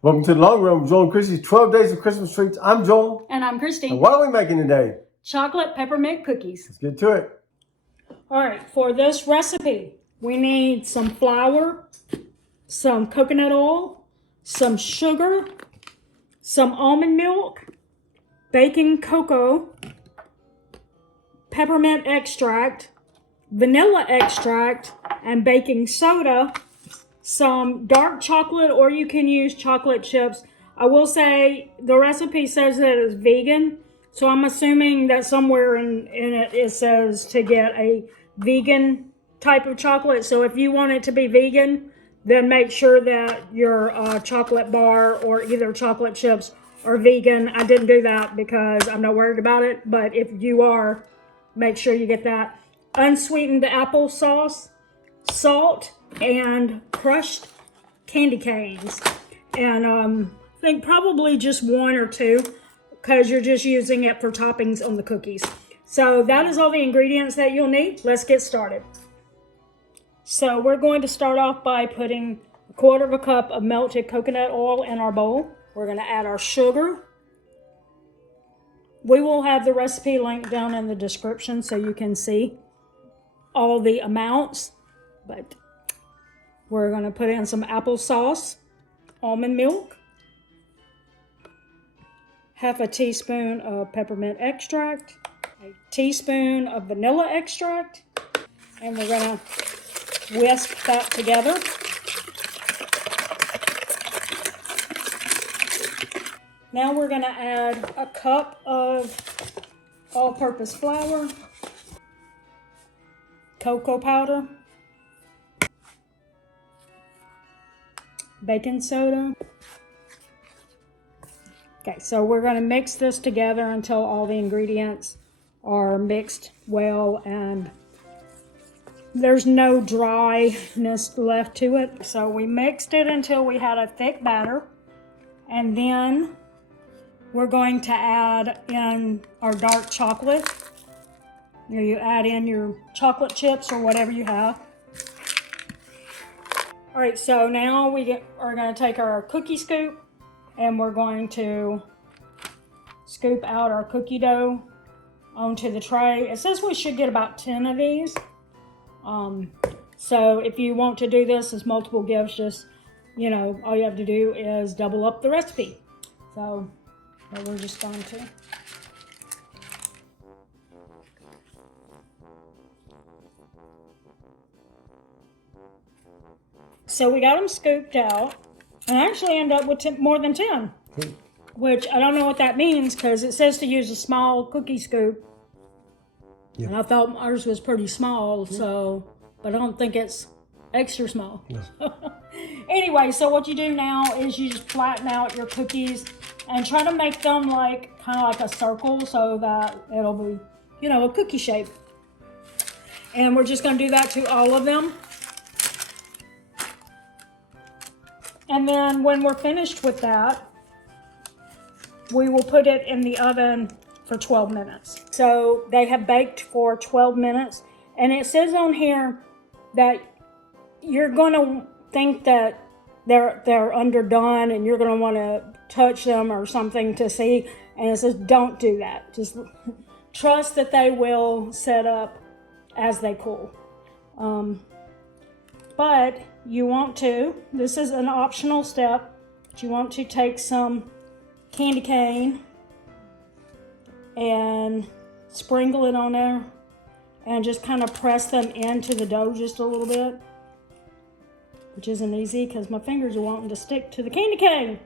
Welcome to the Long Run with Joel and Chrissy's 12 Days of Christmas Treats. I'm Joel. And I'm Christy. And what are we making today? Chocolate peppermint cookies. Let's get to it. All right, for this recipe, we need some flour, some coconut oil, some sugar, some almond milk, baking cocoa, peppermint extract, vanilla extract, and baking soda, some dark chocolate, or you can use chocolate chips. I will say the recipe says that it's vegan, so I'm assuming that somewhere in it says to get a vegan type of chocolate. So if you want it to be vegan, then make sure that your chocolate bar or either chocolate chips are vegan. I didn't do that because I'm not worried about it, but if you are, make sure you get that. Unsweetened applesauce, salt, and crushed candy canes. And I think probably just one or two because you're just using it for toppings on the cookies. So that is all the ingredients that you'll need. Let's get started. So we're going to start off by putting 1/4 cup of melted coconut oil in our bowl. We're going to add our sugar. We will have the recipe linked down in the description so you can see all the amounts. But we're going to put in some applesauce, almond milk, 1/2 teaspoon of peppermint extract, a teaspoon of vanilla extract, and we're going to whisk that together. Now we're going to add a cup of all-purpose flour, cocoa powder, baking soda. Okay, so we're going to mix this together until all the ingredients are mixed well and there's no dryness left to it. So we mixed it until we had a thick batter, and then we're going to add in our dark chocolate. You add in your chocolate chips or whatever you have. All right, so now are going to take our cookie scoop and we're going to scoop out our cookie dough onto the tray. It says we should get about 10 of these. So if you want to do this as multiple gifts, just, all you have to do is double up the recipe. So we're just going to. So we got them scooped out, and I actually end up with more than 10, which I don't know what that means because it says to use a small cookie scoop. Yeah. And I thought ours was pretty small, but I don't think it's extra small. No. Anyway, so what you do now is you just flatten out your cookies and try to make them kind of like a circle so that it'll be, a cookie shape. And we're just going to do that to all of them. And then when we're finished with that, we will put it in the oven for 12 minutes. So they have baked for 12 minutes. And it says on here that you're going to think that they're underdone and you're going to want to touch them or something to see. And it says don't do that. Just trust that they will set up as they cool. But you want to, this is an optional step, but you want to take some candy cane and sprinkle it on there and just kind of press them into the dough just a little bit, which isn't easy because my fingers are wanting to stick to the candy cane.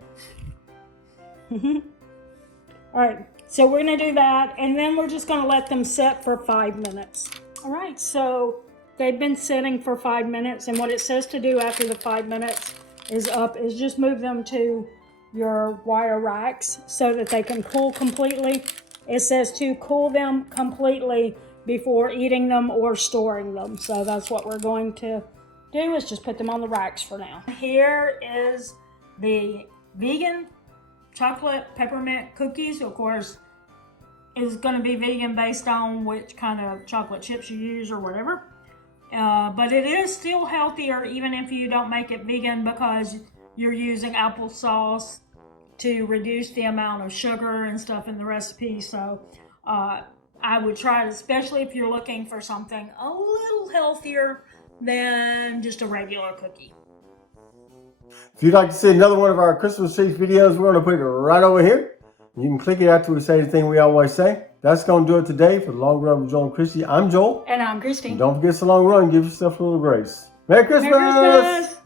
All right, so we're going to do that, and then we're just going to let them set for 5 minutes. All right, so they've been sitting for 5 minutes, and what it says to do after the 5 minutes is just move them to your wire racks so that they can cool completely. It says to cool them completely before eating them or storing them. So that's what we're going to do, is just put them on the racks for now. Here is the vegan chocolate peppermint cookies. Of course, is going to be vegan based on which kind of chocolate chips you use or whatever. But it is still healthier even if you don't make it vegan, because you're using applesauce to reduce the amount of sugar and stuff in the recipe. So I would try it, especially if you're looking for something a little healthier than just a regular cookie. If you'd like to see another one of our Christmas treats videos, we're going to put it right over here. You can click it after we say the thing we always say. That's going to do it today for the Long Run with Joel and Christy. I'm Joel. And I'm Christy. And don't forget, it's a long run. Give yourself a little grace. Merry Christmas! Merry Christmas!